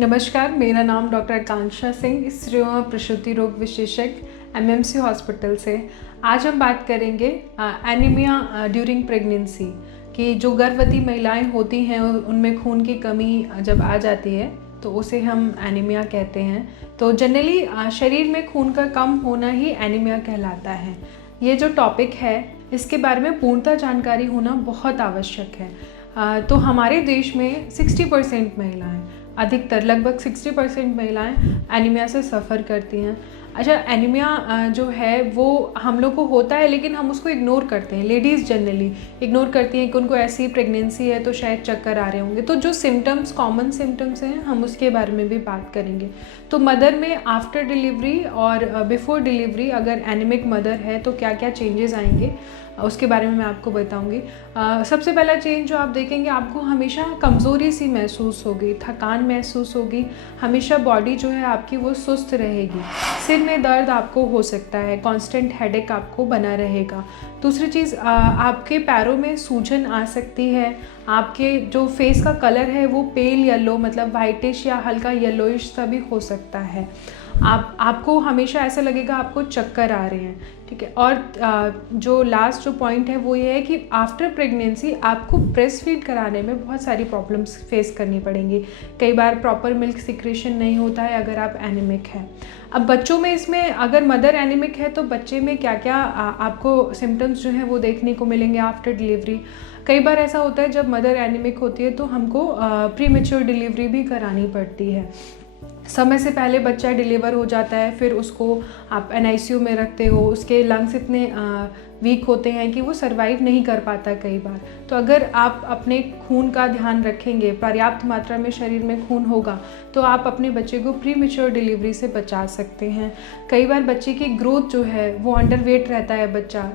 नमस्कार, मेरा नाम डॉक्टर आकांक्षा सिंह, स्त्री एवं प्रसूति रोग विशेषज्ञ एमएमसी हॉस्पिटल से। आज हम बात करेंगे एनीमिया ड्यूरिंग प्रेगनेंसी कि जो गर्भवती महिलाएं होती हैं उनमें खून की कमी जब आ जाती है तो उसे हम एनीमिया कहते हैं। तो जनरली शरीर में खून का कम होना ही एनीमिया कहलाता है। ये जो टॉपिक है इसके बारे में पूर्णतः जानकारी होना बहुत आवश्यक है। तो हमारे देश में 60% महिलाएं, अधिकतर लगभग 60% महिलाएं एनीमिया से सफ़र करती हैं। अच्छा, एनीमिया जो है वो हम लोग को होता है लेकिन हम उसको इग्नोर करते हैं। लेडीज़ जनरली इग्नोर करती हैं कि उनको ऐसी प्रेगनेंसी है तो शायद चक्कर आ रहे होंगे। तो जो सिम्टम्स, कॉमन सिम्टम्स हैं, हम उसके बारे में भी बात करेंगे। तो मदर में आफ्टर डिलीवरी और बिफोर डिलीवरी अगर एनीमिक मदर है तो क्या क्या चेंजेस आएंगे उसके बारे में मैं आपको बताऊंगी। सबसे पहला चेंज जो आप देखेंगे, आपको हमेशा कमज़ोरी सी महसूस होगी, थकान महसूस होगी, हमेशा बॉडी जो है आपकी वो सुस्त रहेगी, सिर में दर्द आपको हो सकता है, कांस्टेंट हेडेक आपको बना रहेगा। दूसरी चीज़, आपके पैरों में सूजन आ सकती है, आपके जो फेस का कलर है वो पेल येलो मतलब वाइटिश या हल्का येलोइश सा भी हो सकता है। आपको हमेशा ऐसा लगेगा आपको चक्कर आ रहे हैं, ठीक है। और जो लास्ट जो पॉइंट है वो ये है कि आफ्टर प्रेगनेंसी आपको ब्रेस्ट फीड कराने में बहुत सारी प्रॉब्लम्स फेस करनी पड़ेंगी। कई बार प्रॉपर मिल्क सिक्रेशन नहीं होता है अगर आप एनीमिक हैं। अब बच्चों में इसमें अगर मदर एनीमिक है तो बच्चे में क्या क्या आपको सिम्टम्स जो हैं वो देखने को मिलेंगे आफ्टर डिलीवरी। कई बार ऐसा होता है जब मदर एनीमिक होती है तो हमको प्रीमेच्योर डिलीवरी भी करानी पड़ती है। समय से पहले बच्चा डिलीवर हो जाता है, फिर उसको आप एनआईसीयू में रखते हो, उसके लंग्स इतने वीक होते हैं कि वो सरवाइव नहीं कर पाता कई बार। तो अगर आप अपने खून का ध्यान रखेंगे, पर्याप्त मात्रा में शरीर में खून होगा तो आप अपने बच्चे को प्रीमेच्योर डिलीवरी से बचा सकते हैं। कई बार बच्चे की ग्रोथ जो है वो अंडरवेट रहता है बच्चा।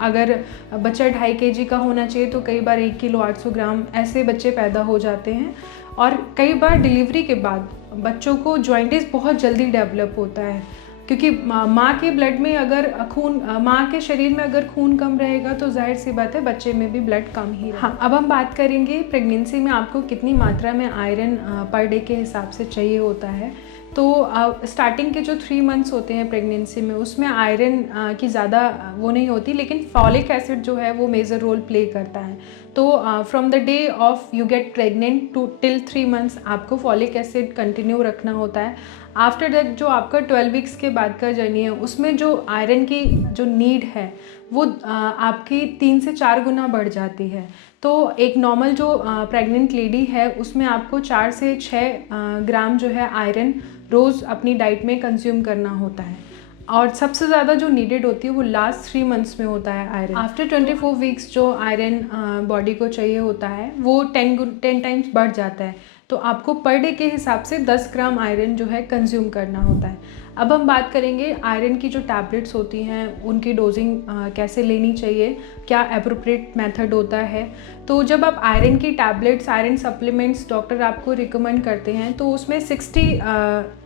अगर बच्चा 2.5 kg का होना चाहिए तो कई बार 1 किलो 800 ग्राम ऐसे बच्चे पैदा हो जाते हैं। और कई बार डिलीवरी के बाद बच्चों को जॉइंटिस बहुत जल्दी डेवलप होता है क्योंकि माँ के ब्लड में अगर खून, माँ के शरीर में अगर खून कम रहेगा तो जाहिर सी बात है बच्चे में भी ब्लड कम ही रहेगा। हाँ, अब हम बात करेंगे प्रेगनेंसी में आपको कितनी मात्रा में आयरन पर डे के हिसाब से चाहिए होता है। तो स्टार्टिंग के जो 3 मंथ्स होते हैं प्रेगनेंसी में उसमें आयरन की ज़्यादा वो नहीं होती, लेकिन फॉलिक एसिड जो है वो मेजर रोल प्ले करता है। तो from the day of you get pregnant to till 3 months आपको फॉलिक एसिड कंटिन्यू रखना होता है। आफ्टर दैट जो आपका 12 वीक्स के बाद का जर्नी है उसमें जो आयरन की जो नीड है वो आपकी 3 से 4 गुना बढ़ जाती है। तो एक नॉर्मल जो प्रेग्नेंट लेडी है उसमें आपको 4 से 6 ग्राम जो है आयरन रोज़ अपनी डाइट में कंज्यूम करना होता है। और सबसे ज़्यादा जो नीडेड होती है वो लास्ट 3 मंथ्स में होता है आयरन। आफ्टर 24 वीक्स जो आयरन बॉडी को चाहिए होता है वो 10 टाइम्स बढ़ जाता है। तो आपको पर डे के हिसाब से 10 ग्राम आयरन जो है कंज्यूम करना होता है। अब हम बात करेंगे आयरन की जो टैबलेट्स होती हैं उनकी डोजिंग कैसे लेनी चाहिए, क्या एप्रोप्रिएट मेथड होता है। तो जब आप आयरन की टैबलेट्स, आयरन सप्लीमेंट्स डॉक्टर आपको रिकमेंड करते हैं तो उसमें 60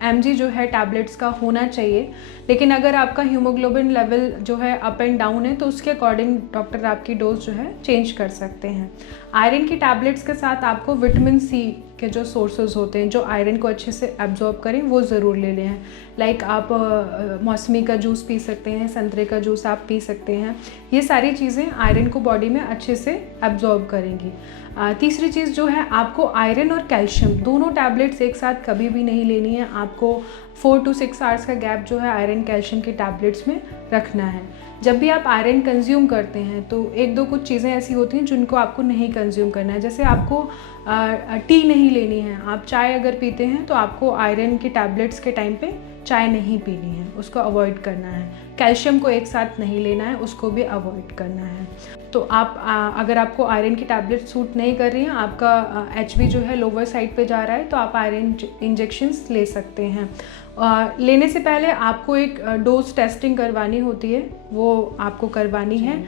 mg जो है टैबलेट्स का होना चाहिए। लेकिन अगर आपका हीमोग्लोबिन लेवल जो है अप एंड डाउन है तो उसके अकॉर्डिंग डॉक्टर आपकी डोज जो है चेंज कर सकते हैं। आयरन की टैबलेट्स के साथ आपको विटामिन सी के जो सोर्सेज होते हैं जो आयरन को अच्छे से एब्जॉर्ब करें वो ज़रूर ले लें। लाइक आप मौसमी का जूस पी सकते हैं, संतरे का जूस आप पी सकते हैं। ये सारी चीज़ें आयरन को बॉडी में अच्छे से एब्जॉर्ब करेंगी। तीसरी चीज़ जो है, आपको आयरन और कैल्शियम दोनों टैबलेट्स एक साथ कभी भी नहीं लेनी है। आपको 4 to 6 आवर्स का गैप जो है आयरन कैल्शियम की टैबलेट्स में रखना है। जब भी आप आयरन कंज्यूम करते हैं तो एक दो कुछ चीज़ें ऐसी होती हैं जिनको आपको नहीं कंज्यूम करना है। जैसे आपको टी नहीं लेनी है, आप चाय अगर पीते हैं तो आपको आयरन की टैबलेट्स के टाइम पे चाय नहीं पीनी है, उसको अवॉइड करना है। कैल्शियम को एक साथ नहीं लेना है, उसको भी अवॉइड करना है। तो आप अगर आपको आयरन की टैबलेट सूट नहीं कर रही हैं, आपका HB जो है लोअर साइड पे जा रहा है तो आप आयरन इंजेक्शंस ले सकते हैं। लेने से पहले आपको एक डोज टेस्टिंग करवानी होती है, वो आपको करवानी है।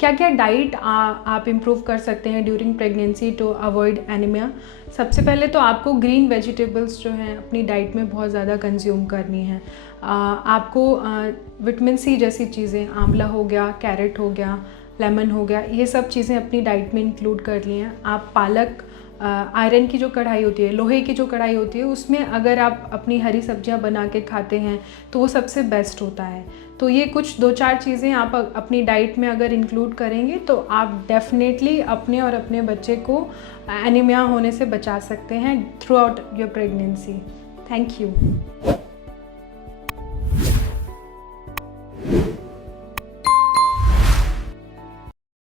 क्या क्या डाइट आप इम्प्रूव कर सकते हैं during pregnancy to avoid anaemia. सबसे पहले तो आपको ग्रीन वेजिटेबल्स जो हैं अपनी डाइट में बहुत ज़्यादा कंज्यूम करनी है। आपको विटामिन सी जैसी चीज़ें, आंवला हो गया, कैरेट हो गया, लेमन हो गया, ये सब चीज़ें अपनी डाइट में इंक्लूड कर ली हैं। आप पालक आयरन की जो कढ़ाई होती है, लोहे की जो कढ़ाई होती है, उसमें अगर आप अपनी हरी सब्जियां बना के खाते हैं तो वो सबसे बेस्ट होता है। तो ये कुछ 2-4 चीज़ें आप अपनी डाइट में अगर इंक्लूड करेंगे तो आप डेफिनेटली अपने और अपने बच्चे को एनीमिया होने से बचा सकते हैं through out your pregnancy. Thank you.